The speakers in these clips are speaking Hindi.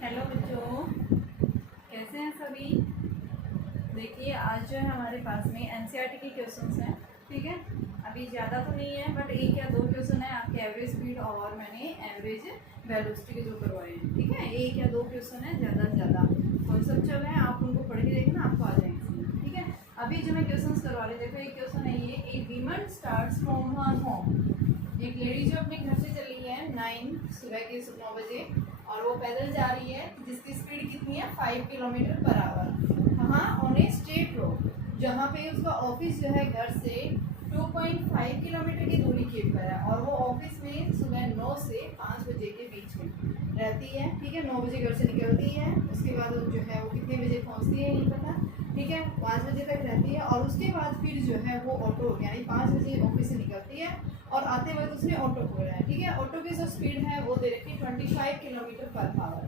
हेलो बच्चों, कैसे हैं सभी। देखिए आज जो है हमारे पास में एनसीईआरटी के क्वेश्चंस हैं। ठीक है, अभी ज़्यादा तो नहीं है बट एक या दो क्वेश्चन है आपके एवरेज स्पीड और मैंने एवरेज वेलोसिटी के जो करवाए हैं। ठीक है, एक या दो क्वेश्चन है, ज़्यादा से ज़्यादा कॉन्सेप्चुअल है, आप उनको पढ़ के देखना आपको आ जाएंगे। ठीक है, अभी जो मैं क्वेश्चन करवा रही, देखो एक क्वेश्चन है ये, a women starts from her home. एक लेडी जो अपने घर से चली है सुबह के 9 बजे और वो पैदल जा रही है जिसकी स्पीड कितनी है 5 किलोमीटर पर आवर। हाँ, ऑन ए स्ट्रेट रोड, जहाँ पे उसका ऑफिस जो है घर से 2.5 किलोमीटर की दूरी के ऊपर है और वो ऑफिस में सुबह 9 से 5 बजे के बीच में रहती है। ठीक है, 9 बजे घर से निकलती है, उसके बाद जो है वो कितने बजे पहुँचती है नहीं पता। ठीक है, 5 बजे तक रहती है और उसके बाद फिर जो है वो ऑटो यानी 5 बजे ऑफिस से निकलती है और आते वक्त उसने ऑटो पकड़ा है। ठीक है, ऑटो की जो स्पीड है वो दे रखी है 25 किलोमीटर पर आवर।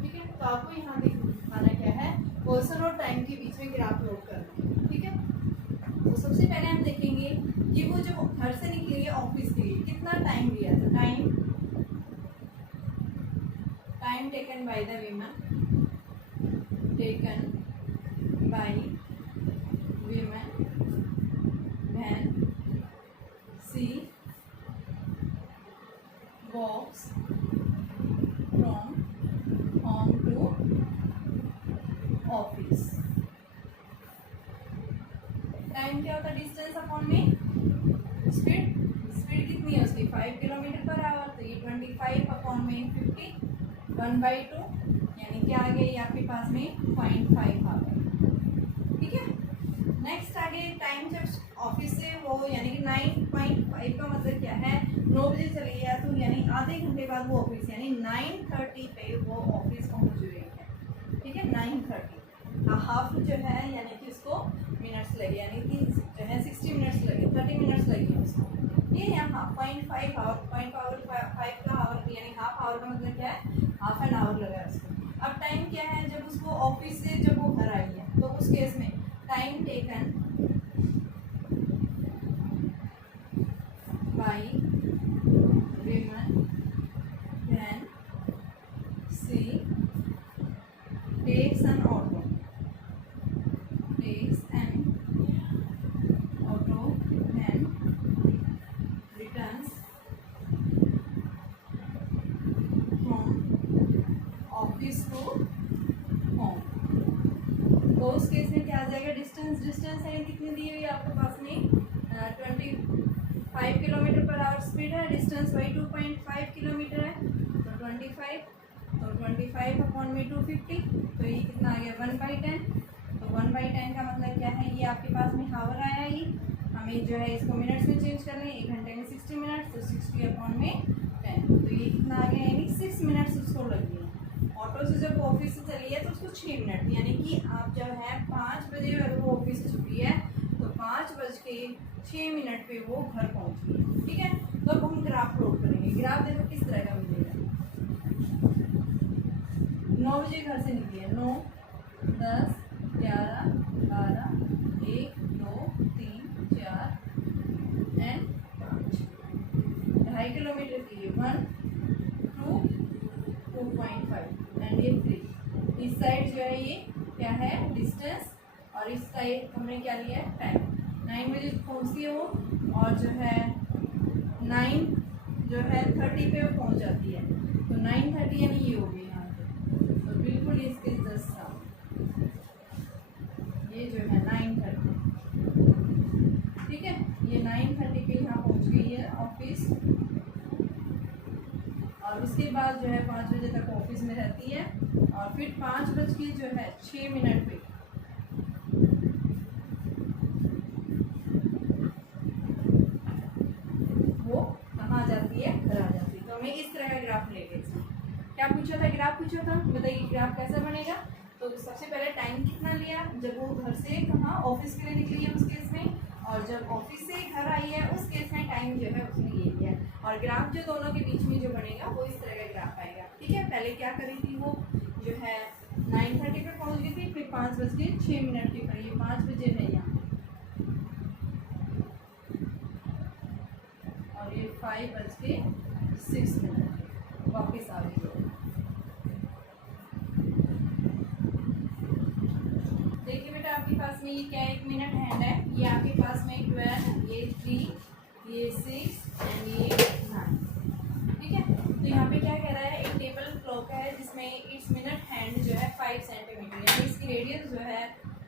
ठीक है, तो आपको यहाँ दिखाना क्या है, पर्सन और टाइम के बीच में ग्राफ प्लॉट करना है। ठीक है, तो सबसे पहले हम देखेंगे कि वो जो घर से निकली है ऑफिस के लिए कितना टाइम लिया था। Time taken by the women, taken by women when she walks from home to office। Time क्या होता है, डिस्टेंस अपॉन में स्पीड। स्पीड कितनी है उसकी 5 किलोमीटर पर आवर, तो ये 25 अपॉन में 50, 1/2 यानी क्या आ गया ये आपके पास में 0.5 आवर। ठीक है, नेक्स्ट आगे टाइम जब ऑफिस से वो यानी कि 9.5 का मतलब क्या है, 9 बजे चली है तो यानी आधे घंटे बाद वो ऑफिस यानी 9:30 पे वो ऑफिस पहुंच रही है। ठीक है, 9:30 हाफ जो है यानी कि उसको मिनट्स लगे, यानी कि जो है 60 मिनट्स लगे, 30 मिनट्स लगे उसको। ये यहाँ 0.5 आवर, 0.5 का आवर यानी हाफ आवर का मतलब क्या है, हाफ एन आवर लगा है उसको। अब टाइम क्या है, जब उसको ऑफिस से जब वो घर आई है तो उस केस में time taken bye women when she takes an auto and returns from office to home। तो उस केस में क्या आ जाएगा, डिस्टेंस है कितनी दी हुई है आपके पास में 25 किलोमीटर पर आवर स्पीड है, डिस्टेंस वही 2.5 किलोमीटर है, तो 25 अपॉन में 250, तो ये कितना आ गया 1/10। तो 1/10 का मतलब क्या है, ये आपके पास में हावर आया, ये हमें जो है इसको मिनट्स में चेंज कर लें, 1 घंटे में 60 मिनट्स, तो 60 अपॉन में 10, तो ये कितना आ गया यानी 6 मिनट्स उसको लगी है। ऑटो से जब ऑफिस से चली है तो उसको 6 मिनट, यानी कि आप जब है 5 बजे अगर वो ऑफिस से छुट्टी है तो 5:06 पे वो घर पहुंच गई। ठीक है, तो अब हम ग्राफ प्लॉट करेंगे। ग्राफ देखो किस तरह का मिलेगा, 9 बजे घर से निकली है, 9, 10, 11, 12, 1, 2, 3, 4 एंड 5, 2.5 किलोमीटर की है, 1, 2, 2.5 एंड ये 3। इस साइड जो है ये क्या है डिस्टेंस और इस साइड हमने क्या लिया है टाइम। 9 बजे पहुँचती है वो और जो है 9:30 पे वो पहुँच जाती है, तो 9:30 यानी ये हो गई यहाँ पे, तो बिल्कुल इसके 10 साल, ये जो है 9:30। ठीक है, ये 9:30 पे यहाँ पहुँच गई है ऑफिस और उसके बाद जो है 5 बजे तक ऑफिस में रहती है और फिर 5:06 पे वो कहाँ जाती है, घर आ जाती है। तो हमें इस तरह का ग्राफ लेंगे। क्या पूछा था, ग्राफ पूछा था, बताइए ग्राफ कैसा बनेगा। तो सबसे पहले टाइम कितना लिया जब वो घर से कहाँ ऑफिस के लिए निकली है उस केस में, और जब ऑफिस से घर आई है उस केस में टाइम जो है उसने ये लिया, और ग्राफ जो दोनों के बीच में जो बनेगा वो इस तरह का ग्राफ आएगा। ठीक है, पहले क्या करी थी वो जो है 9:30 पे पहुंच गई थी, फिर 5:06 के करीब 5 बजे है यहाँ, और ये 5:06 वापस आ गई। में ये क्या है, 1 मिनट हैंड है, ये आपके पास में 12, ये 3, ये 6 एंड ये 9, ठीक है। तो यहाँ पे क्या कह रहा है, एक टेबल क्लॉक है जिसमें इट्स मिनट हैंड जो है 5 सेंटीमीटर, यानी इसकी रेडियस जो है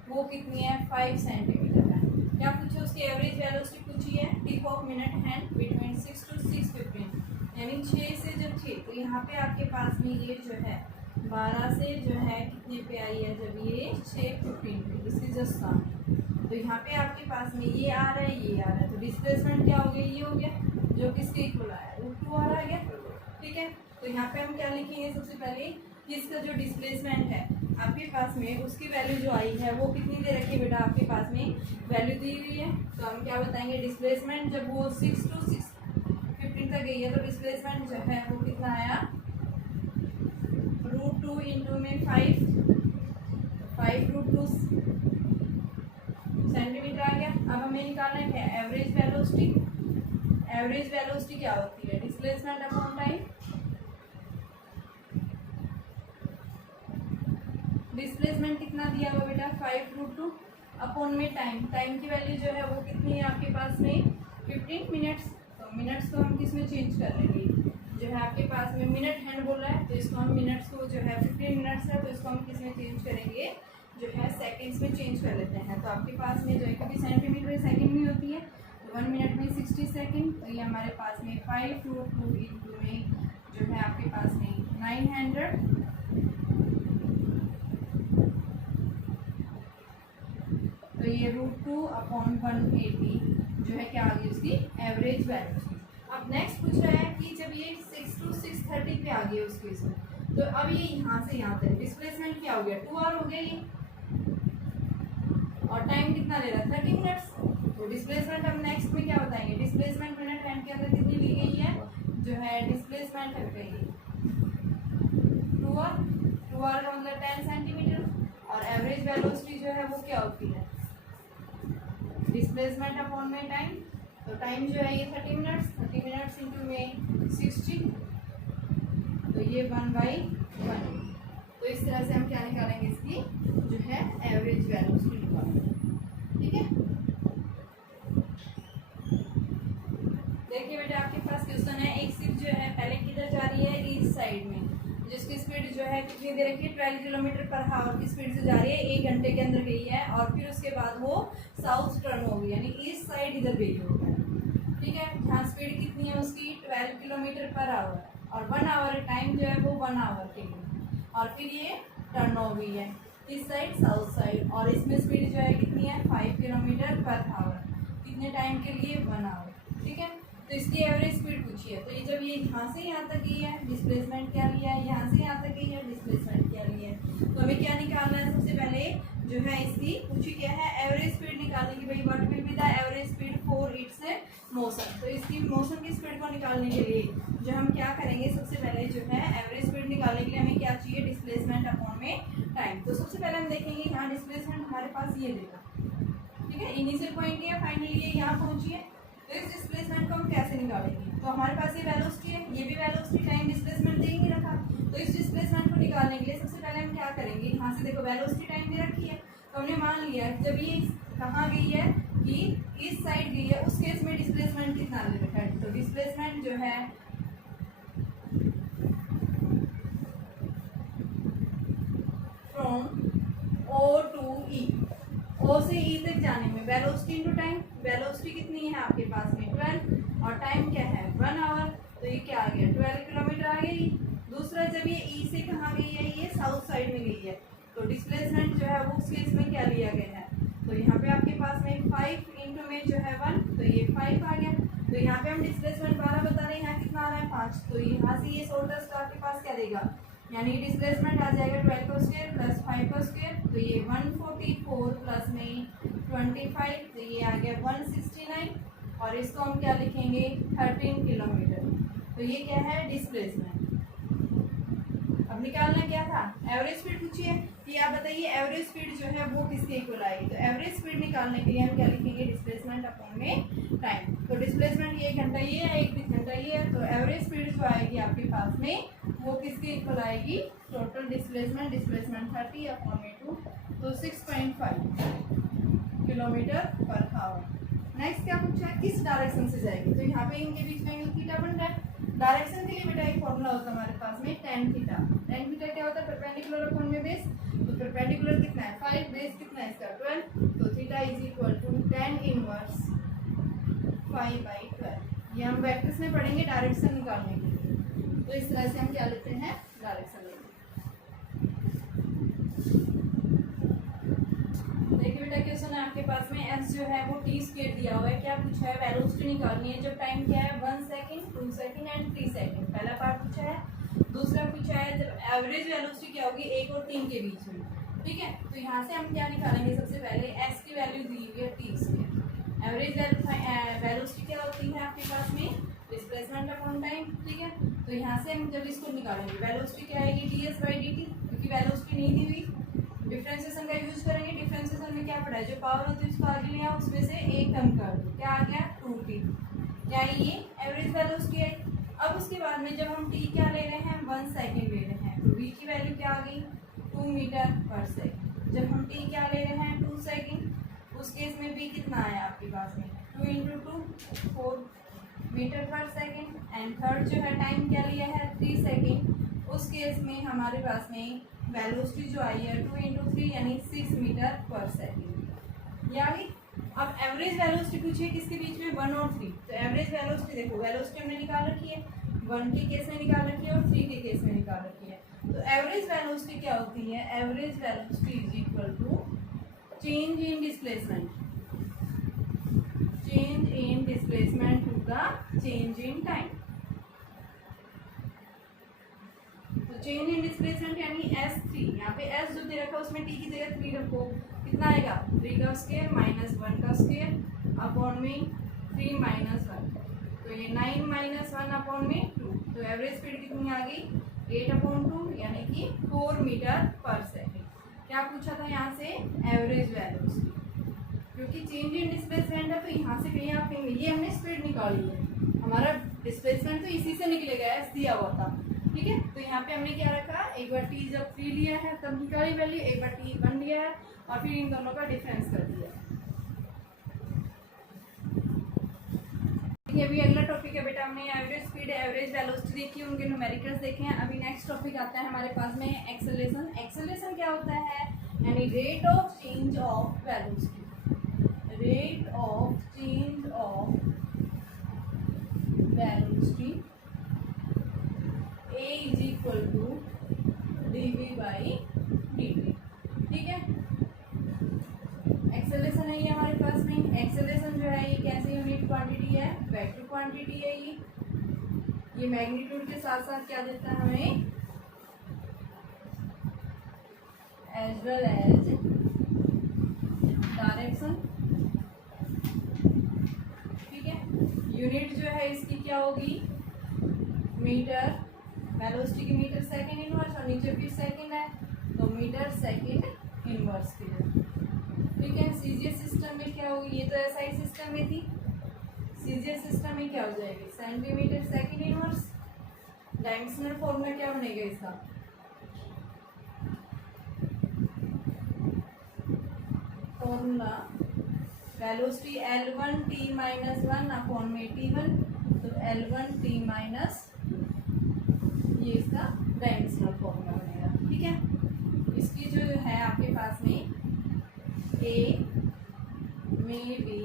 वो कितनी है, 5 सेंटीमीटर है। क्या पूछे, उसकी एवरेज वेलोसिटी पूछी है, tip of minute hand between 6 to 6:15, यानी 6 से जब 6, तो यहाँ पे आपके पास में ये जो है 12 से जो है कितने पे आई है, जब ये 6:15 पे, इसकी जस्ट काम। तो यहाँ पे आपके पास में ये आ रहा है, ये आ रहा है, तो डिस्प्लेसमेंट क्या हो गया, ये हो गया, जो किसके इक्वल आया, √2 आ गया, ठीक है। तो यहाँ पे हम क्या लिखेंगे, सबसे पहले इसका जो डिस्प्लेसमेंट है आपके पास में, उसकी वैल्यू जो आई है वो कितनी दे रखी है बेटा, आपके पास में वैल्यू दी हुई है। तो हम क्या बताएंगे, डिस्प्लेसमेंट जब वो 6 to 6:15 तक गई है तो डिस्प्लेसमेंट जो है वो कितना आया, √2 इंटू में 5 √2 सेंटीमीटर आ गया। अब हमें निकालना है क्या, एवरेज वेलोसिटी। एवरेज वेलोसिटी क्या होती है, डिस्प्लेसमेंट अपॉन टाइम। डिस्प्लेसमेंट कितना दिया हुआ बेटा, 5 √2 अपॉन में टाइम। टाइम की वैल्यू जो है वो कितनी है आपके पास में, 15 मिनट्स। तो मिनट्स को हम किस में चेंज कर लेंगे, जो है आपके पास में मिनट हैंड बोल रहा है, तो इसको हम मिनट्स को जो है 15 मिनट्स है, तो इसको हम किस में चेंज करेंगे, जो है सेकंड्स में चेंज कर लेते हैं। तो आपके पास में जो है, क्योंकि सेंटीमीटर सेकंड में होती है, तो 1 मिनट में 60 सेकंड, तो ये हमारे पास में 5 √2 इंटू में जो है आपके पास में 900, तो ये √2 अपॉन 180 जो है क्या आ गई उसकी एवरेज वैल्यू। अब नेक्स्ट पूछ रहा है कि जब ये 6 to 6:30 पे आ गई उस केस में, तो अब ये यहाँ से यहाँ तक डिस्प्लेसमेंट क्या हो गया, 2 आवर हो गया ये, और टाइम कितना ले रहा है, 30 मिनट्स। तो डिस्प्लेसमेंट हम नेक्स्ट में क्या बताएंगे, डिस्प्लेसमेंट मिनट हैंड के अंदर कितनी ली गई है, जो है डिस्प्लेसमेंट है 2 आवर का मतलब 10 सेंटीमीटर, और एवरेज वेलोसिटी जो है वो क्या होती है, डिस्प्लेसमेंट अपॉन में टाइम। तो टाइम जो है ये 30 मिनट्स इंटू में 60, तो ये 1/1। तो इस तरह से हम क्या निकालेंगे, इसकी जो है एवरेज वेलोसिटी निकालेंगे, ठीक है। देखिए बेटा आपके पास क्वेश्चन है, एक शिप जो है पहले किधर जा रही है, ईस्ट साइड में, जिसकी स्पीड जो है कितनी दे रखी है, 12 किलोमीटर पर हावर की स्पीड से जा रही है, 1 घंटे के अंदर गई है, और फिर उसके बाद वो साउथ टर्न हो गई, यानी ईस्ट साइड इधर गई हो, ठीक है। यहाँ स्पीड कितनी है उसकी, 12 किलोमीटर पर आवर, और 1 आवर टाइम जो है वो 1 आवर के लिए, और फिर ये टर्न हो गई है इस साइड साउथ साइड, और इसमें स्पीड जो है कितनी है, 5 किलोमीटर पर आवर, कितने टाइम के लिए, 1 आवर, ठीक है। तो इसकी एवरेज स्पीड पूछी है, तो ये जब ये यहाँ से यहाँ तक गई है, डिस्प्लेसमेंट क्या लिया है, यहाँ से यहाँ तक गई है, डिस्प्लेसमेंट क्या लिया है। तो हमें क्या निकालना है, सबसे पहले जो है इसकी पूछी क्या है, एवरेज स्पीड निकालने की, भाई what will be the average speed for its motion. तो इसकी मोशन की स्पीड को निकालने के लिए जो हम क्या करेंगे, सबसे पहले जो है एवरेज स्पीड निकालने के लिए हमें क्या चाहिए, डिस्प्लेसमेंट अपॉन में टाइम। तो सबसे पहले हम देखेंगे यहाँ डिस्प्लेसमेंट हमारे पास ये देगा, ठीक है, इनिशियल पॉइंट ये फाइनली ये यहाँ पहुँची है, तो इस डिस्प्लेसमेंट को हम कैसे निकालेंगे, तो हमारे पास ये वेलोसिटी है, ये भी वेलोसिटी टाइम डिस्प्लेसमेंट दे ही रखा, तो इस डिस्प्लेसमेंट को निकालने के लिए सबसे पहले हम क्या करेंगे, यहाँ से देखो वेलोसिटी टाइम दे रखी है, तो हमने मान लिया जब ये कहाँ गई है कि इस साइड गई है, उस केस में डिस्प्लेसमेंट कितना ले रखा है, तो डिस्प्लेसमेंट जो है from O to E, O से E तक जाने में वेलोसिटी इंटू टाइम, वेलोसिटी कितनी है आपके पास में 12, और टाइम क्या है 1 आवर, तो ये क्या आ गया 12 किलोमीटर आ गई। दूसरा जब ये E से कहाँ गई है, ये साउथ साइड में गई है, तो डिस्प्लेसमेंट जो है वो उस केस में क्या लिया गया है, तो यहाँ पे आपके पास में 5 इंटू में जो है 1, तो ये 5 आ गया। तो यहाँ पे हम डिस्प्लेसमेंट 12 बता रहे हैं, यहाँ कितना आ रहा है 5, तो यहाँ से ये शॉर्टेस्ट आपके पास क्या देगा, यानी डिस्प्लेसमेंट आ जाएगा 12 का स्क्वायर प्लस 5 का स्क्वायर, तो ये 144 प्लस में 25, तो ये आ गया 169, और इसको हम क्या लिखेंगे 13 किलोमीटर। तो ये क्या है डिस्प्लेसमेंट। अब निकालना क्या था, एवरेज स्पीड पूछी है कि आप बताइए एवरेज स्पीड जो है वो किसके इक्वल आएगी। तो एवरेज स्पीड निकालने के लिए हम क्या लिखेंगे, डिस्प्लेसमेंट अपॉन में टाइम। तो डिस्प्लेसमेंट ये 1 घंटा ये है, 1 घंटा ये है, तो एवरेज स्पीड जो आएगी आपके पास में वो किसके इक्वल आएगी, टोटल डिस्प्लेसमेंट 30/2 तो 6.5 किलोमीटर पर आवर। नेक्स्ट क्या पूछा है, किस डायरेक्शन से जाएगी, तो यहाँ पे इनके बीच में एंगल थीटा बन रहा है। डायरेक्शन के लिए बेटा एक फॉर्मूला होता है हमारे पास में tan थीटा। tan थीटा क्या होता है, परपेंडिकुलर अपॉन में बेस। तो परपेंडिकुलर कितना है 5, बेस कितना है इसका 12, तो theta is equal to tan inverse 5/12। ये हम वेक्टर्स में पढ़ेंगे डायरेक्शन निकालने के लिए। तो इस तरह से हम क्या लेते हैं, डायरेक्शन लेते हैं। देखिए बेटा क्वेश्चन है आपके पास में, एस जो है वो टी स्क्वायर दिया हुआ है। क्या पूछा है, वेलोसिटी निकालनी है जब टाइम क्या है 1 सेकंड, 2 सेकंड एंड 3 सेकंड। पहला पार्ट पूछा है। दूसरा पूछा है जब एवरेज वेलोसिटी क्या होगी 1 और 3 के बीच में। ठीक है, तो यहाँ से हम क्या निकालेंगे, सबसे पहले एस की वैल्यू दी हुई है टी स्क्वायर। एवरेज वेलोसिटी क्या होती है आपके पास में, डिस्प्लेसमेंट अपॉन टाइम। ठीक है, तो यहाँ से हम जब इसको निकालेंगे वेलोसिटी क्या आएगी ds/dt, क्योंकि वेलोसिटी नहीं दी हुई। डिफरेंशिएशन का यूज करेंगे। डिफरेंशिएशन में क्या पढ़ा है, जो पावर होती है उसको आगे लिया, उसमें से एक कम कर दो, क्या आ गया 2t। क्या ये एवरेज वेलोसिटी है। अब उसके बाद में जब हम t क्या ले रहे हैं 1 सेकंड ले रहे हैं, तो v की वैल्यू क्या आ गई 2 मीटर पर सेकंड। जब हम t क्या ले रहे हैं 2 सेकंड, उस केस में v कितना आया आपके पास में 2 × 2 4 मीटर पर सेकंड। एंड थर्ड जो है टाइम क्या लिया है 3 सेकंड, उस केस में हमारे पास में वेलोसिटी जो आई है 2 × 3 यानी 6 मीटर पर सेकंड। यानी अब एवरेज वेलोसिटी पूछिए किसके बीच में 1 और 3। तो एवरेज वेलोसिटी देखो, वेलोसिटी हमने निकाल रखी है 1 के केस में निकाल रखी है और 3 के केस में निकाल रखी है। तो एवरेज वेलोसिटी क्या होती है, average velocity is equal to change in displacement, change in displacement to the change in time. तो चेंज इन डिस्प्लेसमेंट यानी s3, यहाँ पे s जो दे रखा है उसमें t की जगह 3 रखो, कितना आएगा 3 का स्क्वायर माइनस 1 का स्क्वायर अपॉन में 3 माइनस 1, तो ये 9 माइनस 1 अपॉन में 2। तो एवरेज स्पीड कितनी आ गई 8/2 यानी कि 4 मीटर पर सेकेंड। क्या पूछा था यहाँ से, एवरेज वेलोसिटी, क्योंकि चेंज इन डिस्प्लेसमेंट है तो यहाँ से कहीं आप कहेंगे ये हमने स्पीड निकाली है, हमारा डिस्प्लेसमेंट तो इसी से निकलेगा, एस दिया हुआ था। ठीक है, तो यहाँ पे हमने क्या रखा, एक बार टी जब 3 लिया है तब निकाली वैल्यू, एक बार टी 1 लिया है और फिर इन दोनों का डिफरेंस कर दिया। अभी अगला टॉपिक है बेटा, हमने एवरेज स्पीड एवरेज वेलोसिटी देखी, उनके न्यूमेरिकल्स देखे हैं। अभी नेक्स्ट टॉपिक आता है हमारे पास में एक्सेलरेशन। एक्सेलरेशन क्या होता है, यानी rate of change of velocity, rate of change of velocity a is equal to dv/dt। ठीक है, एक्सेलरेशन है ये हमारे पास में। एक्सेलरेशन जो है ये कैसे यूनिट क्वांटिटी है, वेक्टर क्वांटिटी है ये मैग्नीट्यूड के साथ साथ क्या देता है हमें, एज वेल एज डायरेक्शन। ठीक है, यूनिट जो है इसकी क्या होगी मीटर, वेलोसिटी की मीटर सेकंड इनवर्स और नीचे भी सेकंड है तो मीटर सेकंड इनवर्स की। ठीक है, सीजीएस सिस्टम में क्या होगी, ये तो एसआई सिस्टम में थी, सीजीएस सिस्टम में क्या हो जाएगी centimetre second inverse. Dimensional formula क्या बनेगा इसका, फॉर्मूला वेलोसिटी L1t-1 अपॉन में t1, तो L1t माइनस ये इसका डायमेंशनल फॉर्मूला बनेगा। ठीक है, इसकी जो है आपके पास में a में बी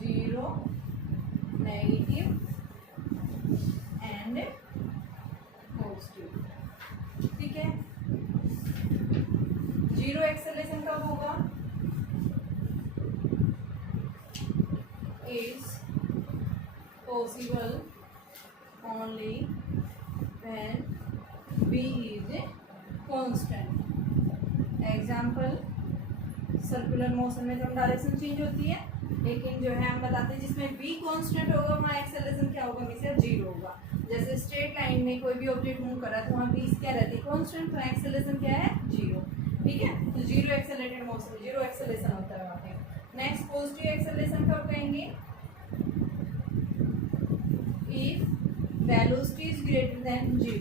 0 नेगेटिव एंड पॉजिटिव। ठीक है, 0 एक्सेलरेशन कब होगा, is possible only when v is constant। Example, circular motion में तो डायरेक्शन चेंज होती है, लेकिन जो है हम बताते हैं जिसमें v कांस्टेंट होगा वहाँ एक्सेलरेशन क्या होगा, हमेशा 0 होगा। जैसे स्ट्रेट लाइन में कोई भी ऑब्जेक्ट मूव कर रहा है तो वहाँ v क्या रहती है कांस्टेंट, तो एक्सेलरेशन क्या है 0। ठीक है, तो 0 एक्सेलरेटेड मोशन 0 एक्सेलरेशन होता है वहाँ पे। नेक्स्ट पॉजिटिव एक्सेलरेशन कब कहेंगे, if velocity is greater than G.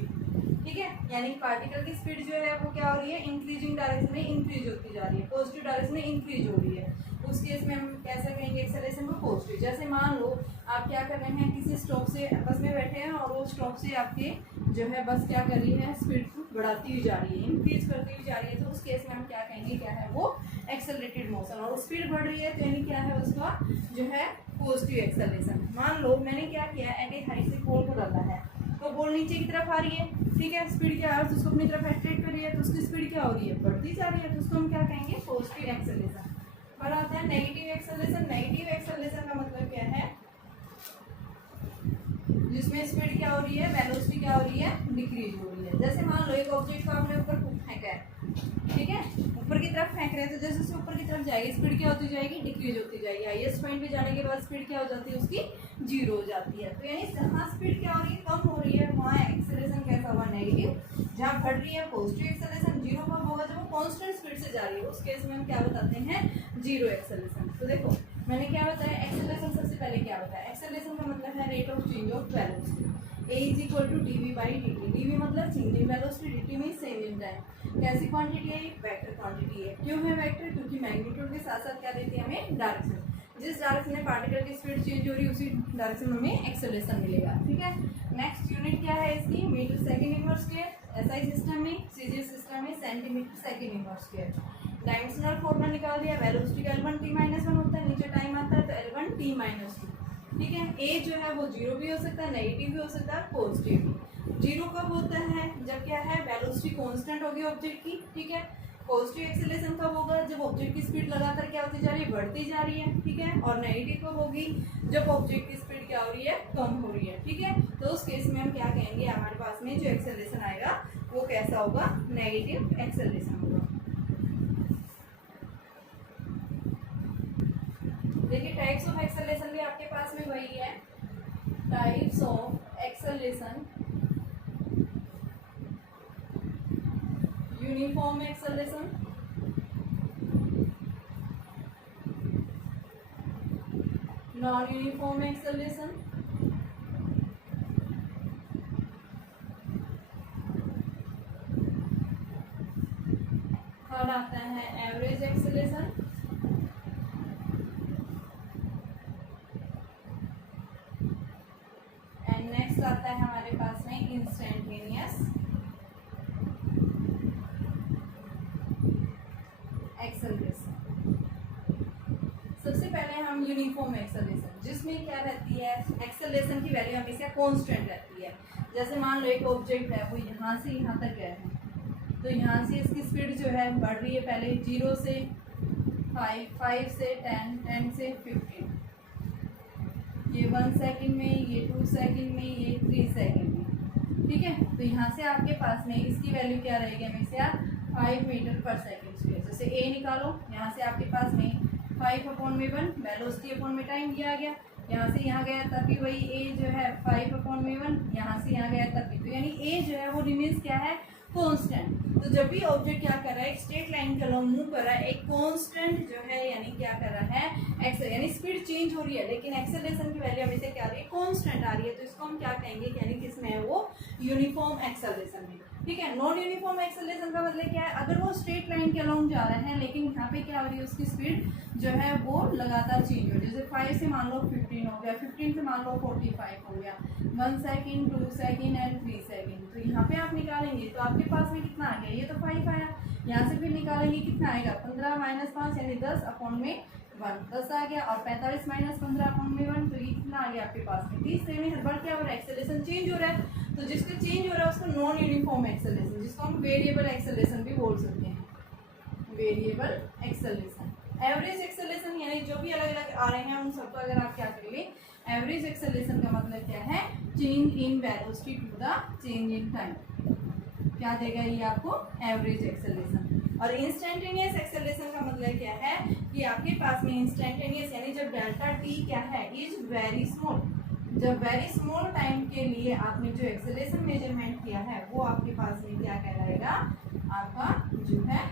ठीक है, यानी पार्टिकल की स्पीड जो है वो क्या हो रही है, इंक्रीजिंग डायरेक्शन में इंक्रीज होती जा रही है, पॉजिटिव डायरेक्शन में इंक्रीज हो रही है। उस केस में हम कैसे कहेंगे एक्सेलरेशन को, पॉजिटिव। जैसे मान लो आप क्या कर रहे हैं, किसी स्टॉप से बस में बैठे हैं और वो स्टॉप से आपके जो है बस क्या कर रही है, स्पीड को बढ़ाती हुई जा रही है, इंक्रीज करती हुई जा रही है, तो उस केस में हम क्या कहेंगे, क्या है वो एक्सेलरेटेड मोशन। और स्पीड बढ़ रही है तो यानी क्या है उसका जो है पॉजिटिव एक्सेलरेशन। मान लो मैंने क्या किया, एट ए हाइट से बॉल को डाला है, तो बॉल नीचे की तरफ आ रही है, ठीक है, स्पीड क्या है, उसको अपनी तरफ अट्रैक्ट कर रही है, तो उसकी स्पीड क्या हो रही है, बढ़ती जा रही है, तो उसको हम क्या कहेंगे, पॉजिटिव एक्सेलरेशन। और आता है नेगेटिव एक्सेलरेशन। नेगेटिव एक्सेलरेशन का मतलब क्या है, जिसमें स्पीड क्या हो रही है, वेलोसिटी क्या हो रही है, डिक्रीज हो रही है। जैसे मान लो एक ऑब्जेक्ट को आपने ऊपर फेंका है, ठीक है, ऊपर की तरफ फेंक रहे हैं, तो जैसे जैसे ऊपर की तरफ जाएगी स्पीड क्या होती जाएगी, डिक्रीज होती जाएगी। हाईएस्ट पॉइंट पे जाने के बाद स्पीड क्या हो जाती है, उसकी जीरो हो जाती है। तो यानी जहाँ स्पीड क्या हो रही है, कम हो रही है, वहाँ एक्सेलरेशन कैसा हुआ, नेगेटिव। जहाँ बढ़ रही है पॉजिटिव एक्सेलरेशन। जीरो कब होगा, जब वो कांस्टेंट स्पीड से जा रही है, उस केस में हम क्या बताते हैं, जीरो एक्सेलरेशन। तो देखो मैंने क्या बताया, एक्सेलरेशन सबसे पहले क्या बताया, एक्सेलरेशन का मतलब है rate of change of velocity. A is equal to dv by dt। dv मतलब change in velocity, dt mean change in time. कैसी क्वांटिटी है, वेक्टर क्वांटिटी है। क्यों है वेक्टर, क्योंकि मैग्नीट्यूड के साथ साथ क्या देती है हमें, डायरेक्शन। जिस डायरेक्शन में पार्टिकल की स्पीड चेंज हो रही है उसी डायरेक्शन में हमें एक्सेलरेशन मिलेगा। ठीक है, नेक्स्ट यूनिट क्या है इसकी, metre second inverse square. SI system में, सीजीएस सिस्टम में centimetre second inverse square. Dimensional formula निकाल दिया, वेलोसिटी का L1 t-1 होता है, नीचे टाइम आता है तो L1 t-2। ठीक है, ए जो है वो जीरो भी हो सकता है, नेगेटिव भी हो सकता है, पॉजिटिव भी। जीरो कब होता है, जब क्या है, वेलोसिटी कांस्टेंट होगी ऑब्जेक्ट की। ठीक है, पॉजिटिव एक्सेलरेशन कब होगा, जब ऑब्जेक्ट की स्पीड लगातार क्या होती जा रही है, बढ़ती जा रही है। ठीक है, और नेगेटिव कब होगी, जब ऑब्जेक्ट की स्पीड क्या हो रही है, कम हो रही है। ठीक है, तो उस केस में हम क्या कहेंगे, हमारे पास में जो एक्सेलरेशन आएगा वो कैसा होगा, नेगेटिव एक्सेलरेशन होगा। देखिए टाइप्स ऑफ एक्सेलरेशन भी आपके पास में वही है, types of acceleration, uniform acceleration, non uniform acceleration, third आता है एवरेज एक्सेलरेशन, आता है हमारे पास में इंस्टेंटेनियस एक्सेलरेशन। सबसे पहले हम यूनिफॉर्म एक्सेलरेशन, जिसमें क्या रहती है, एक्सेलरेशन की वैल्यू हमेशा कांस्टेंट रहती है। जैसे मान लो एक ऑब्जेक्ट है, वो यहाँ से यहाँ तक गया है, तो यहाँ से इसकी स्पीड जो है बढ़ रही है, पहले 0 से 5, 5 से 10, 10 से 15, ये 1 सेकंड में, ये 2 सेकंड में, ये 3 सेकंड में। ठीक है, तो यहाँ से आपके पास में इसकी वैल्यू क्या रहेगी, हमेशा 5 मीटर पर सेकंड स्क्वायर। जैसे ए निकालो, यहाँ से आपके पास में 5/1 वेलोसिटी अपॉन में टाइम दिया गया, यहाँ से यहाँ गया तब भी वही ए जो है 5/1, यहाँ से यहाँ गया तब भी, तो यानी ए जो है वो रिमेन्स क्या है, कांस्टेंट। तो जब भी ऑब्जेक्ट क्या कर रहा है, एक स्ट्रेट लाइन के अलॉन्ग मूव कर रहा है, एक कांस्टेंट जो है यानी क्या कर रहा है, एक्सेल यानी स्पीड चेंज हो रही है, लेकिन एक्सेलरेशन की वैल्यू हमेशा क्या आ रही है, कांस्टेंट आ रही है। तो इसको हम क्या कहेंगे, यानी किसमें है वो, यूनिफॉर्म एक्सेलरेशन में। ठीक है, नॉन यूनिफॉर्म एक्सेलरेशन का मतलब क्या है, अगर वो स्ट्रेट लाइन के अलॉन्ग जा रहा है, लेकिन यहाँ पे क्या हो रही है, उसकी स्पीड जो है वो लगातार चेंज हो रही है। जैसे 5 से मान लो 15 हो गया, 15 से मान लो 45 हो गया, 1 सेकंड, 2 सेकंड एंड 3 सेकंड। तो यहाँ पे आप निकालेंगे तो आपके पास में कितना आ गया, ये तो 5 आया, यहाँ से फिर निकालेंगे कितना आएगा, 15 - 5 यानी 10/1, 10 आ गया, और 45 - 15/1, तो ये कितना आ गया आपके पास में 30 सेकंड। हर बार क्या हो रहा है, एक्सेलरेशन चेंज हो रहा है, तो जिसका चेंज हो रहा है उसको नॉन यूनिफॉर्म एक्सेलरेशन, जिसको हम वेरिएबल एक्सेलरेशन भी बोल सकते हैं, वेरिएबल एक्सेलरेशन। एवरेज एक्सेलरेशन यानी जो भी अलग अलग आ रहे हैं उन सबको अगर आप क्या करेंगे, एवरेज एक्सेलरेशन का मतलब क्या है, change in velocity to the change in time, क्या देगा ये आपको, एवरेज एक्सेलरेशन। और इंस्टेंटेनियस एक्सेलरेशन का मतलब क्या है कि आपके पास में इंस्टेंटेनियस यानी जब डेल्टा टी क्या है, इज वेरी स्मॉल, जब वेरी स्मॉल टाइम के लिए आपने जो एक्सेलरेशन मेजरमेंट किया है वो आपके पास में क्या कहलाएगा, आपका जो है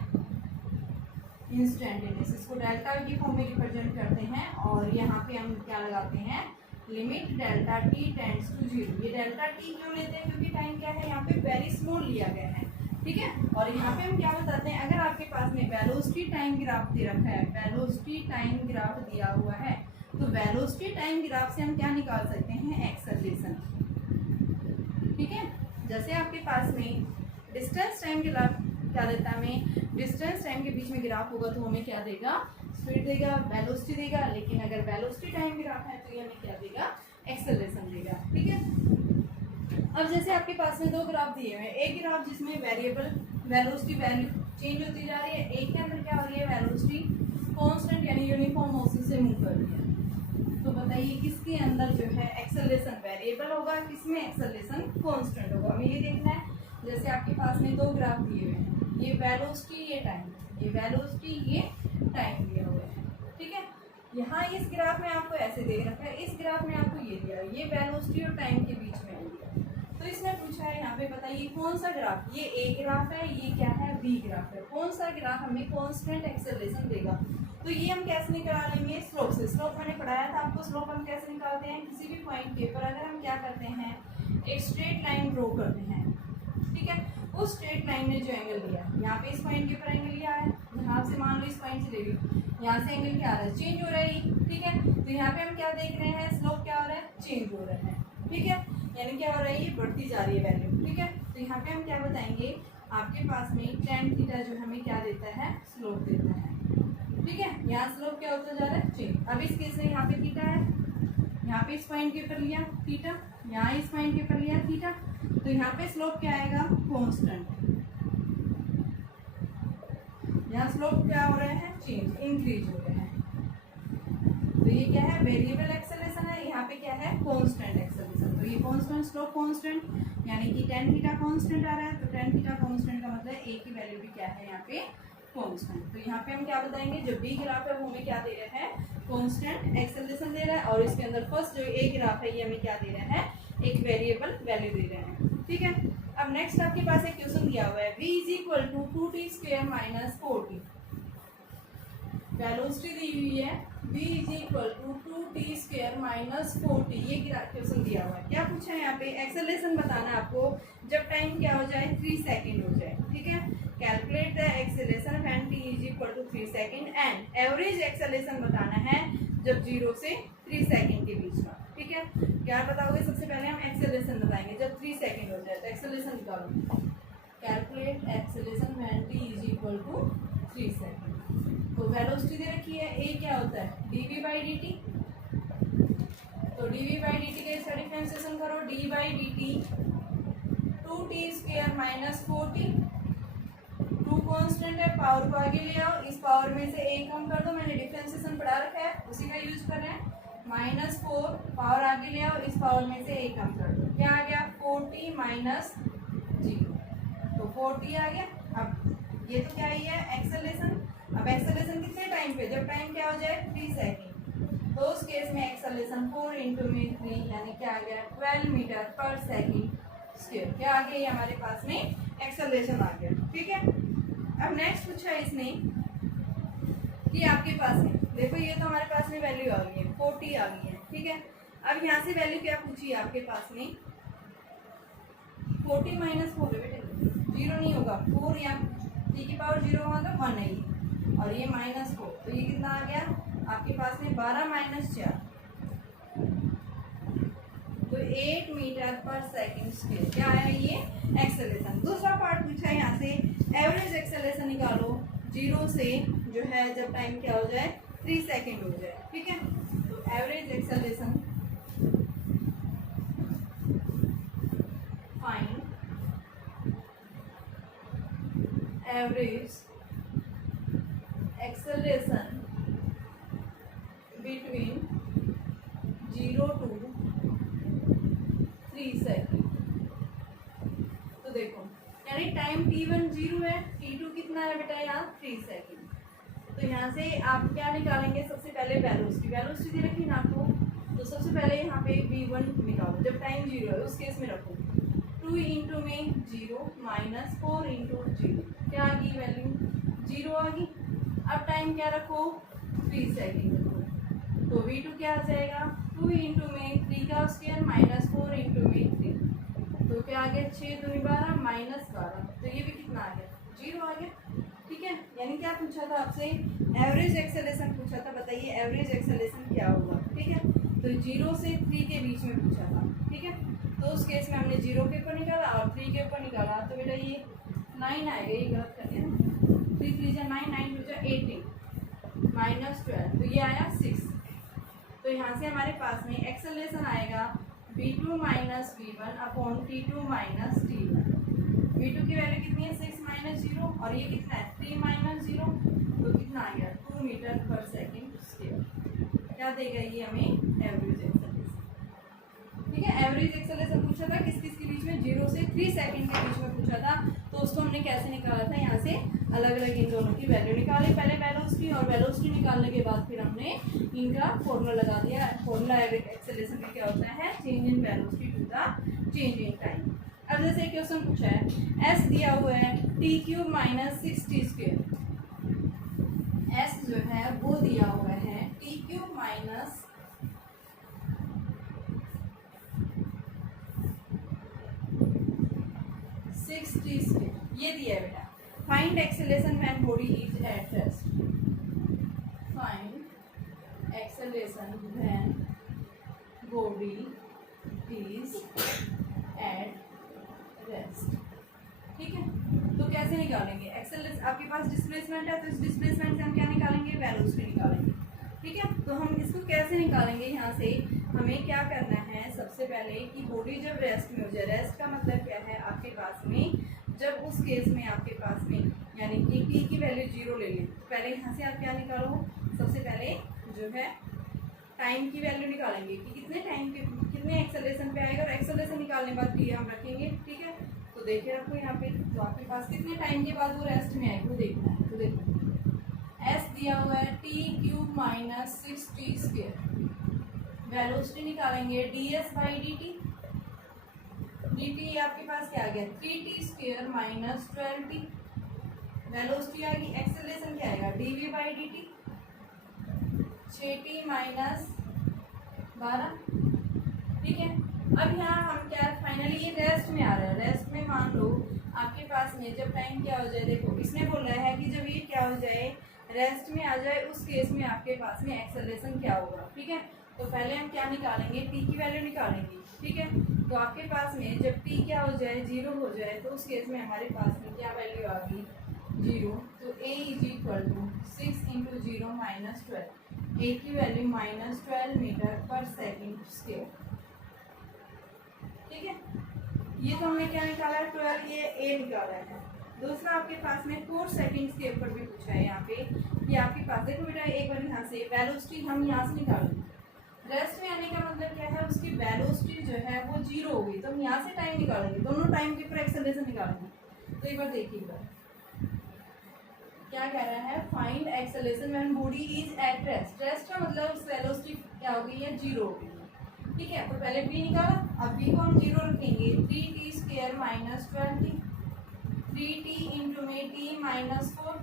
इंस्टेंटेनियस, इसको डेल्टा की फॉर्म में रिप्रेजेंट करते हैं। और यहाँ पे हम क्या लगाते हैं, limit delta T tends to zero. ये डेल्टा टी क्यों लेते हैं, क्योंकि टाइम क्या है यहाँ पे वेरी स्मॉल लिया गया है, ठीक है। और यहाँ पे हम क्या बताते हैं, अगर आपके पास में वेलोसिटी टाइम ग्राफ दे रखा है, वेलोसिटी टाइम ग्राफ दिया हुआ है, तो वेलोसिटी टाइम ग्राफ से हम क्या निकाल सकते हैं, एक्सेलरेशन, ठीक है। जैसे आपके पास में डिस्टेंस टाइम ग्राफ क्या देता है, हमें डिस्टेंस टाइम के बीच में ग्राफ होगा तो हमें क्या देगा, स्पीड देगा, वेलोसिटी देगा। लेकिन अगर वेलोसिटी टाइम ग्राफ है तो ये हमें क्या देगा, एक्सेलरेशन देगा, ठीक है। अब जैसे आपके पास में दो ग्राफ दिए हुए हैं, एक ग्राफ जिसमें वेरिएबल वेलोसिटी वैल्यू चेंज होती जा रही है, एक के अंदर क्या हो रही है, वेलोसिटी कांस्टेंट यानी यूनिफॉर्म मोशन से मूव कर रही है। तो बताइए किसके अंदर जो है एक्सेलरेशन वेरिएबल होगा, किसमें एक्सेलरेशन कांस्टेंट होगा, हमें ये देखना है। जैसे आपके पास में दो ग्राफ दिए हुए हैं, ये वेलोसिटी ये टाइम, ये वेलोसिटी ये टाइम दिया हुआ है, ठीक है। यहाँ इस ग्राफ में आपको ऐसे दे रखा है, इस ग्राफ में आपको ये दिया, ये वेलोसिटी और टाइम के बीच में दिया। तो इसने पूछा है यहाँ पे बताइए कौन सा ग्राफ, ये ए ग्राफ है, ये क्या है, बी ग्राफ है, कौन सा ग्राफ हमें कांस्टेंट एक्सेलरेशन देगा। तो ये हम कैसे निकाल लेंगे, स्लोप से। स्लोप मैंने पढ़ाया था आपको, स्लोप हम कैसे निकालते हैं, किसी भी पॉइंट के ऊपर अगर हम क्या करते हैं, एक स्ट्रेट लाइन ड्रॉ करते हैं, ठीक है। उस स्ट्रेट लाइन ने जो एंगल लिया, यहाँ पे इस पॉइंट के ऊपर एंगल लिया है, यहाँ से मान लो इस पॉइंट से ले लो, यहाँ से एंगल क्या आ रहा है, चेंज हो रहा है, ठीक है। तो यहाँ पे हम क्या देख रहे हैं, स्लोप क्या हो रहा है, चेंज हो रहा है, ठीक है। यानी क्या हो रहा है, ये बढ़ती जा रही है वैल्यू, ठीक है। तो यहाँ पे हम क्या बताएंगे, आपके पास में tan थीटा जो हमें क्या देता है, स्लोप देता है, ठीक है। यहाँ स्लोप क्या होता जा रहा है, चेंज। अब इस केस में यहाँ पे थीटा है, यहाँ पे इस पॉइंट के ऊपर लिया थीटा, यहाँ इस पॉइंट के ऊपर लिया थीटा, तो यहाँ पे स्लोप क्या आएगा, कांस्टेंट। यहाँ स्लोप क्या हो रहे हैं, चेंज, इंक्रीज हो रहे हैं। तो ये क्या है, वेरिएबल एक्सेलरेशन है, यहाँ पे क्या है, कांस्टेंट एक्सेलरेशन। तो ये कांस्टेंट, स्लोप कांस्टेंट, यानी कि tan थीटा कांस्टेंट आ रहा है। तो tan थीटा कांस्टेंट का मतलब ए की वैल्यू भी क्या है यहाँ पे, कांस्टेंट। तो यहाँ पे हम क्या बताएंगे, जो बी ग्राफ है वो हमें क्या दे रहा है, कांस्टेंट एक्सेलरेशन दे रहा है। और इसके अंदर फर्स्ट जो ए ग्राफ है ये हमें क्या दे रहा है, एक वेरिएबल वैल्यू दे रहे हैं, ठीक है। अब नेक्स्ट आपके पास एक क्वेश्चन दिया हुआ है, v is equal to 2t² minus 4t। Velocity दी हुई है, v is equal to 2t² minus 4t। ये क्वेश्चन दिया हुआ है, क्या पूछा है यहाँ पे, एक्सेलरेशन बताना है आपको जब टाइम क्या हो जाए, 3 सेकेंड हो जाए, ठीक है। Calculate the acceleration when t is equal to 3 second and average acceleration बताना है जब 0 से 3 सेकेंड के बीच का, ठीक है। क्या बताओगे, सबसे पहले हम एक्सेलरेशन बताएंगे जब 3 सेकेंड हो जाए, तो एक्सेलरेशन निकालो, calculate acceleration when t is equal to 3 second. तो वेलोसिटी दे रखी है, ए क्या होता है, dv/dt। तो dv/dt का इसका डिफरेंशिएशन करो, d/dt 2t² minus 4t। 2 constant है, पावर को आगे ले आओ, इस पावर में से एक कम कर दो, मैंने डिफरेंशिएशन पढ़ा रखा है उसी का यूज कर रहे हैं। -4 पावर आगे ले आओ, इस पावर में से एक कम कर दो, क्या आ गया, 4t माइनस 0। तो 4t आ गया। अब ये तो क्या ही है, एक्सेलरेशन। अब एक्सेलरेशन कितने टाइम पे, जब टाइम क्या हो जाए, 3 सेकेंड। तो उस केस में एक्सेलरेशन 4 × 3 यानी क्या आ गया, 12 मीटर पर सेकेंड स्क्वायर। क्या आ गया, ये हमारे पास में एक्सेलरेशन आ गया, ठीक है। अब नेक्स्ट पूछा है इसने कि आपके पास में देखो, ये तो हमारे पास में वैल्यू आ गई है, 40 आ गई है, ठीक है। अब यहाँ से वैल्यू क्या पूछी है आपके पास में, 40 माइनस 4 है बेटे, 0 नहीं होगा, 4 यहाँ t की पावर 0 होगा तो 1 नहीं, और ये -4, तो ये कितना आ गया आपके पास में, 12 माइनस 4, तो 8 मीटर पर सेकेंड स्क्वायर। क्या है ये, एक्सेलरेशन। दूसरा पार्ट पूछा है यहाँ से, एवरेज एक्सेलरेशन निकालो 0 से जो है जब टाइम क्या हो जाए, 3 सेकेंड हो जाए, ठीक है। तो average acceleration find average acceleration between 0 to 3 second. तो देखो यानी टाइम t1 0 है, t2 कितना है बेटा, यहाँ 3 सेकेंड। तो यहाँ से आप क्या निकालेंगे, सबसे पहले वेलोसिटी, वेलोसिटी दे रखी ना आपको, तो सबसे पहले यहाँ पे v1 निकालो जब टाइम 0 है, उस केस में रखो 2 × में 0 -4 × 0, क्या आ गई वैल्यू, 0 आ गई। अब टाइम क्या रखो 3 सेकेंड रखो। तो V2 क्या आ जाएगा 2 इंटू में 3 का स्क्वायर माइनस 4 इंटू में 3, तो क्या आ गया 6 दूनी 12 माइनस 12, तो ये भी कितना आ गया 0 आ गया। ठीक है, यानी क्या पूछा था आपसे एवरेज एक्सेलेरेशन पूछा था, बताइए एवरेज एक्सेलेरेशन क्या होगा। ठीक है, तो 0 से 3 के बीच में पूछा था। ठीक है, तो उस केस में हमने 0 के ऊपर निकाला और 3 के ऊपर निकाला, तो बेटा ये 9 आएगा, ये गलत कर दिया ना, 3 3 जा 9 9 2 जा 18 माइनस 12, तो ये आया 6। तो यहाँ से हमारे पास में एक्सेलरेशन आएगा V2 minus V1 upon T2 minus T1। V2 की वैल्यू कितनी है 6 माइनस 0 और ये कितना है 3 माइनस 0, तो कितना आ गया 2 मीटर पर सेकेंड स्क्वायर। क्या देगा ये हमें एवरेज एक्सेलरेशन। ठीक है, एवरेज एक्सेलरेशन पूछा था किस किस के बीच में 0 से 3 सेकंड के बीच में पूछा था, तो उसको हमने कैसे निकाला था, यहाँ से अलग अलग इन दोनों की वैल्यू निकाली, पहले वेलोसिटी और वेलोसिटी निकालने के बाद फिर हमने इनका फॉर्मूला लगा दिया। फॉर्मूला एक्सेलरेशन में क्या होता है change in velocity to the change in time. अब जैसे क्वेश्चन पूछा है एस दिया हुआ है T cube minus 6t square, S जो है वो दिया हुआ है T cube minus 6t square, ये दिया है बेटा। Find acceleration when body is at rest, find acceleration when body is at rest. ठीक है, तो कैसे निकालेंगे एक्सेलरेशन, आपके पास डिस्प्लेसमेंट है तो इस डिस्प्लेसमेंट से हम क्या निकालेंगे वेलोसिटी निकालेंगे। ठीक है, तो हम इसको कैसे निकालेंगे, यहाँ से हमें क्या करना है सबसे पहले कि बॉडी जब रेस्ट में हो जाए, रेस्ट का मतलब क्या है आपके पास में, जब उस केस में आपके पास में यानी कि टी की वैल्यू 0 ले लें, तो पहले यहाँ से आप क्या निकालो, सबसे पहले जो है टाइम की वैल्यू निकालेंगे कि कितने टाइम के कितने एक्सेलरेशन पे आएगा, और एक्सेलरेशन निकालने बाद टी हम रखेंगे। ठीक है, तो देखिए आपको यहाँ पे, तो आपके पास कितने टाइम के बाद वो रेस्ट में आएगी वो देखना है। तो देखो एस दिया हुआ है T cube minus 6t square, velocity निकालेंगे D S by D T, D T आपके पास क्या आ गया 3t square minus 12t, velocity आ गई, एक्सेलरेशन क्या आएगा D V by D T 6t minus 12। ठीक है, अब यहाँ हम क्या फाइनली ये रेस्ट में आ रहा है, रेस्ट में मान लो आपके पास में जब टाइम क्या हो जाए, देखो इसने बोला है कि जब ये क्या हो जाए रेस्ट में आ जाए, उस केस में आपके पास में एक्सेलरेशन क्या होगा। ठीक है, तो पहले हम क्या निकालेंगे टी की वैल्यू निकालेंगे। ठीक है, तो आपके पास में जब टी क्या हो जाए 0 हो जाए, तो उस केस में हमारे पास में क्या वैल्यू आ गई 0, तो A is equal to 6 into 0 minus 12, A की value minus 12 metre per second square. ठीक है, ये तो हमने क्या निकाला है 12, ये ए निकाला है। दूसरा आपके पास में 4 सेकेंड्स के ऊपर भी पूछा है यहाँ पे कि आपके पास देखो बेटा एक बार यहाँ से वेलोसिटी हम यहाँ से निकालेंगे, रेस्ट में आने का मतलब क्या है उसकी वेलोसिटी जो है वो 0 हो गई, तो हम यहाँ से टाइम निकालेंगे, दोनों टाइम के ऊपर एक्सेलरेशन निकालेंगे। तो एक बार देखिए क्या कह रहा है find acceleration when body is at rest, rest का मतलब उस वेलोसिटी क्या हो गई है 0 हो गई है। ठीक है, तो पहले b निकाला, अब b को हम 0 रखेंगे 3t square minus 12t, 3t into में t माइनस 4,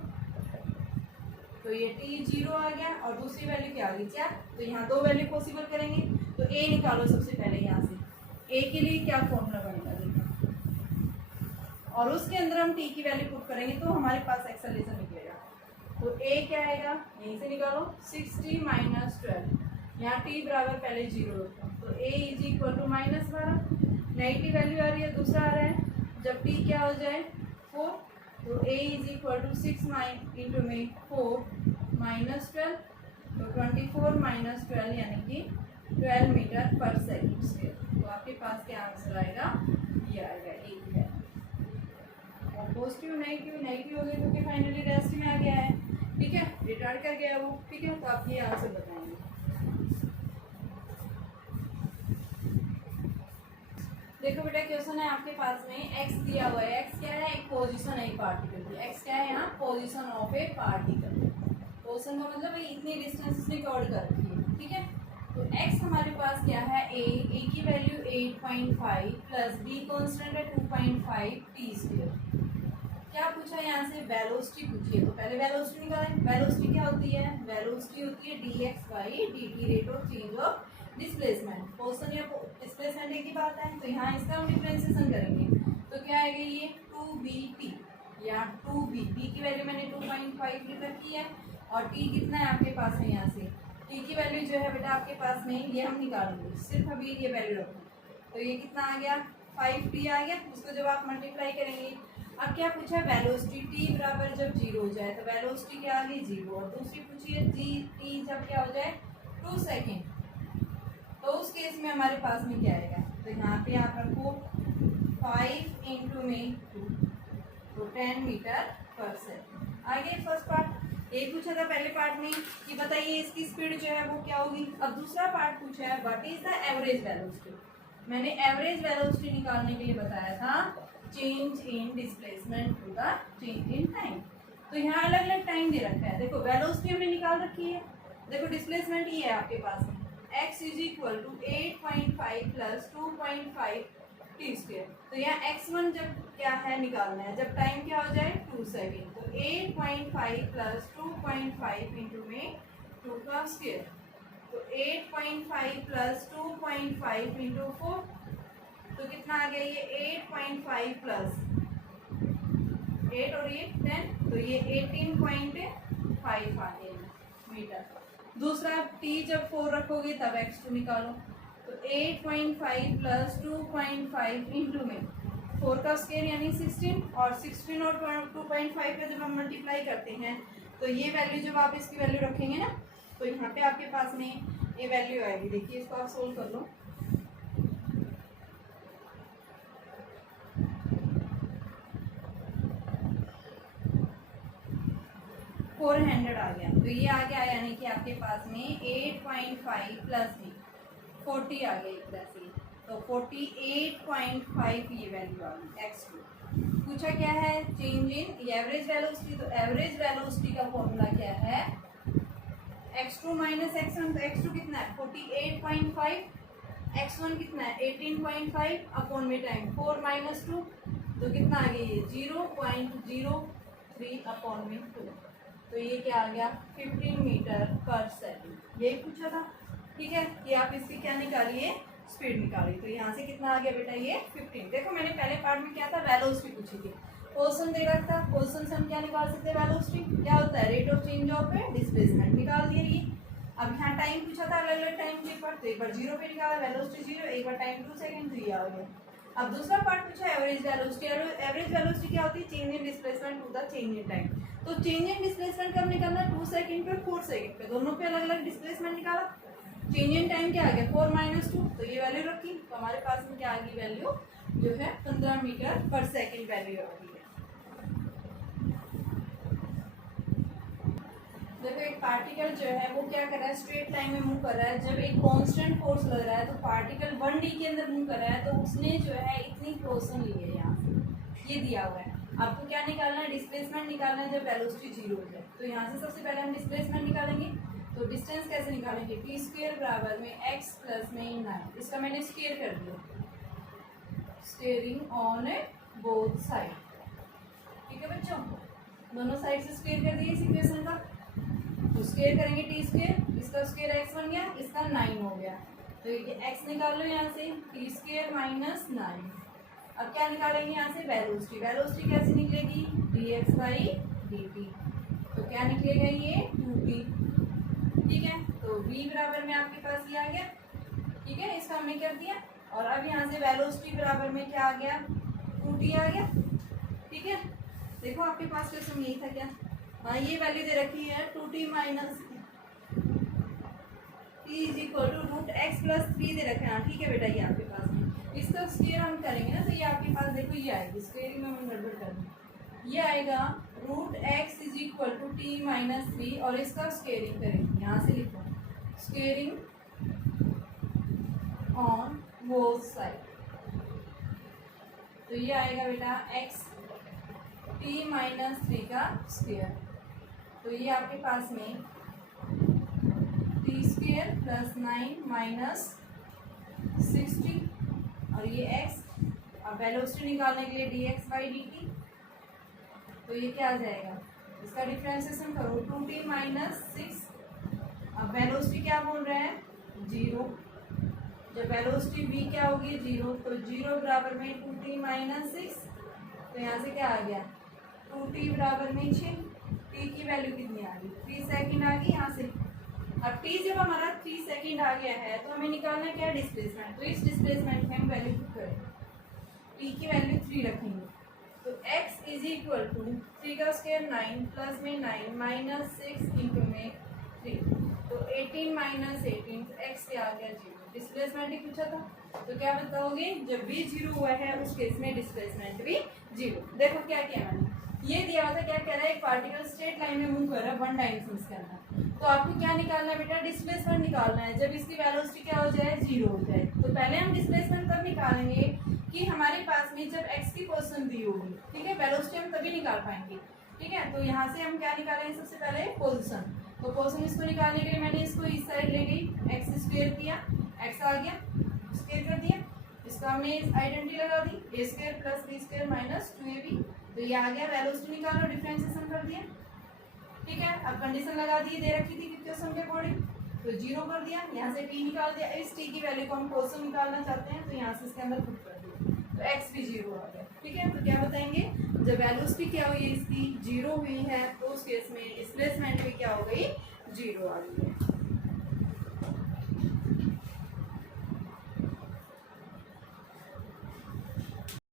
तो ये t 0 आ गया और दूसरी वैल्यू क्या आ गई 4, तो यहाँ दो वैल्यू पॉसिबल करेंगे, तो a निकालो सबसे पहले यहाँ से, a के लिए क्या फॉर्मूला बनेगा देखो, और उसके अंदर हम t की वैल्यू पुट करेंगे तो हमारे पास एक्सेलरेशन निकलेगा। तो a क्या आएगा यहीं से निकालो 6t माइनस 12, यहाँ t बराबर पहले 0 रखो, तो a is equal to minus 12, negative value आ रही है, दूसरा आ रहा है जब t क्या हो जाए 4, तो a is equal to 6 into में 4 माइनस 12, तो 24 माइनस 12 यानी कि 12 मीटर पर सेकेंड स्क्वायर। तो आपके पास क्या आंसर आएगा ये आएगा एक है, और पॉजिटिव नेगेटिव नेगेटिव हो गया क्योंकि फाइनली रेस्ट में आ गया है। ठीक है, रिटर्न कर गया वो। ठीक है, तो आप ये आंसर बताएंगे। देखो बेटा क्वेश्चन है आपके पास में x दिया हुआ है, x क्या है एक पोजीशन है एक पार्टिकल की, x क्या है यहाँ position of A particle, position का मतलब इतनी डिस्टेंस इसने कवर कर रखी है। ठीक है, तो x हमारे पास क्या है a की वैल्यू 8.5 प्लस b कांस्टेंट है 2.5 t स्क्वायर, क्या पूछा यहाँ से, वेलोसिटी पूछी है, तो पहले वेलोसिटी निकालें। वेलोसिटी क्या होती है, वेलोसिटी होती है dx by dt, rate of change of displacement. Position या डिस्प्लेसमेंट एक ही बात है, तो यहाँ इसका हम डिफरेंशिएशन करेंगे तो क्या आएगा, ये 2bt या 2b, b की वैल्यू मैंने 2.5 लिख रखी है और t कितना है आपके पास में, यहाँ से t की वैल्यू जो है बेटा आपके पास में ये हम निकालेंगे, सिर्फ अभी ये वैल्यू रखो। तो ये कितना आ गया, 5t आ गया, उसको जब आप मल्टीप्लाई करेंगे। अब क्या पूछा, वेलोसिटी t बराबर जब 0 हो जाए, तो वेलोसिटी क्या आ गई 0, और दूसरी पूछी है t जब क्या हो जाए 2 सेकेंड, तो उस केस में हमारे पास में क्या आएगा, तो यहाँ पे आप रखो 5 इंटू में 2, तो 10 मीटर पर सेकेंड। आगे फर्स्ट पार्ट ये पूछा था पहले पार्ट में कि बताइए इसकी स्पीड जो है वो क्या होगी। अब दूसरा पार्ट पूछा है what is the average velocity. मैंने एवरेज वेलोसिटी निकालने के लिए बताया था change in displacement to the change in time. तो यहाँ अलग अलग टाइम दे रखा है, देखो वेलोसिटी हमने निकाल रखी है, देखो डिस्प्लेसमेंट ये है आपके पास में x is equal to 8.5 plus 2.5 T square. तो यहाँ x1 जब क्या है निकालना है, जब टाइम क्या हो जाए 2 सेकेंड, तो 8.5 प्लस 2.5 इंटू में 2 का स्क्वेयर, तो 8.5 प्लस 2.5 इंटू 4, तो कितना आ गया ये 8.5 प्लस 8 और 8 10, तो ये 18.5 आ गया मीटर। दूसरा t जब 4 रखोगे तब x2 निकालो, तो 8.5 प्लस 2.5 इंटू में 4 का स्क्वायर यानी 16, और 16 और 2.5 का जब हम मल्टीप्लाई करते हैं तो ये वैल्यू जब आप इसकी वैल्यू रखेंगे ना, तो यहाँ पे आपके पास में ये वैल्यू आएगी। देखिए इसको आप सोल्व कर लो, फोर 400 आ गया, तो ये आ गया यानी कि आपके पास में 8.5 प्लस में 40 आ गया एक तरह से, तो 48.5 ये वैल्यू आ गई x2। पूछा क्या है, चेंज इन एवरेज वेलोसिटी, तो एवरेज वेलोसिटी का फॉर्मूला क्या है x2 माइनस x1, तो x2 कितना है 48.5, x1 कितना है 18.5 अपॉन में टाइम 4 माइनस 2, तो कितना आ गया ये 0.03 अपॉन में 2, तो ये क्या आ गया 15 मीटर पर सेकेंड, यही पूछा था। ठीक है, कि आप इसकी क्या निकालिए, स्पीड निकालिए। तो यहाँ से कितना आ गया बेटा ये 15। देखो मैंने पहले पार्ट में क्या था, वेलोसिटी पूछी थी, पोजीशन दे रखा था, पोजीशन से हम क्या निकाल सकते हैं, वेलोसिटी क्या होता है rate of change of displacement, निकाल दिया ये। अब यहाँ टाइम पूछा था अलग अलग टाइम के पर, तो एक बार 0 पे निकाला वेलोसिटी 0, एक बार टाइम 2 सेकेंड, तो ये आ गया। अब दूसरा पार्ट पूछा एवरेज वेलोसिटी। एवरेज वेलोसिटी क्या होती है, change in displacement to the change in time. तो चेंज इन डिस्प्लेसमेंट कब निकालना, 2 सेकंड पे 4 सेकंड पे, दोनों पे अलग अलग डिस्प्लेसमेंट निकाला। चेंज इन टाइम क्या आ गया 4 माइनस 2, तो ये वैल्यू रखी, तो हमारे पास में क्या आ गई वैल्यू जो है 15 मीटर पर सेकेंड वैल्यू आ गई है। देखो एक पार्टिकल जो है वो क्या कर रहा है, स्ट्रेट लाइन में मूव कर रहा है। जब एक कांस्टेंट फोर्स लग रहा है तो पार्टिकल 1d के अंदर मूव कर रहा है, तो उसने जो है इतनी पोजीशन ली है, यहाँ से ये दिया हुआ है। आपको क्या निकालना है, डिस्प्लेसमेंट निकालना है जब वेलोसिटी 0 हो जाए। तो यहाँ से सबसे पहले हम डिस्प्लेसमेंट निकालेंगे, तो डिस्टेंस कैसे निकालेंगे, टी स्क्वेयर बराबर में x प्लस में 9, इसका मैंने स्क्वेयर कर दिया, स्क्वेयरिंग ऑन बोथ साइड। ठीक है बच्चों, दोनों साइड से स्क्वेयर कर दिए इस इक्वेशन का, तो स्क्वेयर करेंगे टी स्क्वेयर, इसका स्क्वेयर x बन गया, इसका 9 हो गया, तो ये x निकाल लो यहाँ से, टी स्क्वेयर माइनस 9। अब क्या निकालेंगे यहाँ से, वेलोसिटी। वेलोसिटी कैसे निकलेगी, dx बाई dt, तो क्या निकलेगा ये 2t। ठीक है, तो v बराबर में आपके पास ये आ गया। ठीक है, इसका हमने कर दिया, और अब यहाँ से वेलोसिटी बराबर में क्या आ गया 2t आ गया। ठीक है, देखो आपके पास क्वेश्चन यही था क्या, हाँ ये वैल्यू दे रखी है 2t minus t is equal to root X plus 3 दे रखे हैं। ठीक है बेटा, ये आपके पास में इसका स्क्वायर हम करेंगे ना, तो ये आपके पास देखो ये आएगी, स्क्वायरिंग में हम गड़बड़ कर दें, ये आएगा root x is equal to t minus 3, और इसका स्क्वायरिंग करेंगे, यहाँ से लिखो स्क्वायरिंग ऑन बोथ साइड, तो ये आएगा बेटा एक्स टी माइनस 3 का स्क्वायर, तो ये आपके पास में टी स्क्वायर प्लस 9 माइनस 60, और ये x। अब वेलोसिटी निकालने के लिए dx बाई dt, तो ये क्या आ जाएगा, इसका डिफ्रेंसिएशन करो 2t माइनस 6। अब वेलोसिटी क्या बोल रहे हैं, 0। जब वेलोसिटी v क्या होगी, 0, तो 0 बराबर में 2t माइनस 6। तो यहाँ से क्या आ गया, 2t बराबर में 6। t की वैल्यू कितनी आ गई, 3 सेकेंड आ गई यहाँ से। अब t जब हमारा 3 सेकेंड आ गया है तो हमें निकालना क्या है, डिस्प्लेसमेंट। तो इस डिस्प्लेसमेंट में हम वैल्यू पुट करें, t की वैल्यू 3 रखेंगे। तो x इज इक्वल टू 3 का स्क्वायर 9 प्लस में 9 माइनस 6 इंटू में 3, तो 18 माइनस 18, तो x क्या आ गया, 0। डिस्प्लेसमेंट ही पूछा था, तो क्या बताओगे, जब भी 0 हुआ है उस केस में डिस्प्लेसमेंट भी 0। देखो क्या किया मैंने, ये दिया हुआ था, क्या कह रहा है, एक पार्टिकल स्ट्रेट लाइन में मूव कर रहा है 1 डायमेंशन के अंदर। तो आपको क्या निकालना है बेटा, डिस्प्लेसमेंट निकालना है जब इसकी वेलोसिटी क्या हो जाए, 0 हो जाए। तो पहले हम डिस्प्लेसमेंट तब निकालेंगे कि हमारे पास में जब x की पोजीशन दी होगी, ठीक है, वेलोसिटी हम तभी निकाल पाएंगे, ठीक है। तो यहाँ से हम क्या निकालेंगे, सबसे पहले पोजीशन। तो पोजीशन इसको निकालने के लिए मैंने इसको इस साइड ले गई, एक्स स्क्वायर किया, एक्स आ गया, स्क्वायर कर दिया, इसका हमने आइडेंटिटी लगा दी, A square plus B square minus 2ab। तो ये आ गया, वेलोसिटी निकालो, डिफरेंशिएशन कर दिया, ठीक है। अब कंडीशन लगा दी, दे रखी थी क्वेश्चन के अकॉर्डिंग, तो 0 कर दिया, यहाँ से t निकाल दिया। इस t की वैल्यू को हम पोजीशन निकालना चाहते हैं, तो यहाँ से इसके अंदर पुट कर दिया, तो x भी 0 आ गया, ठीक है। तो क्या बताएंगे, जब वेलोसिटी क्या हुई है इसकी, 0 हुई है, तो उस केस में डिस्प्लेसमेंट भी क्या हो गई, 0 आ गई है।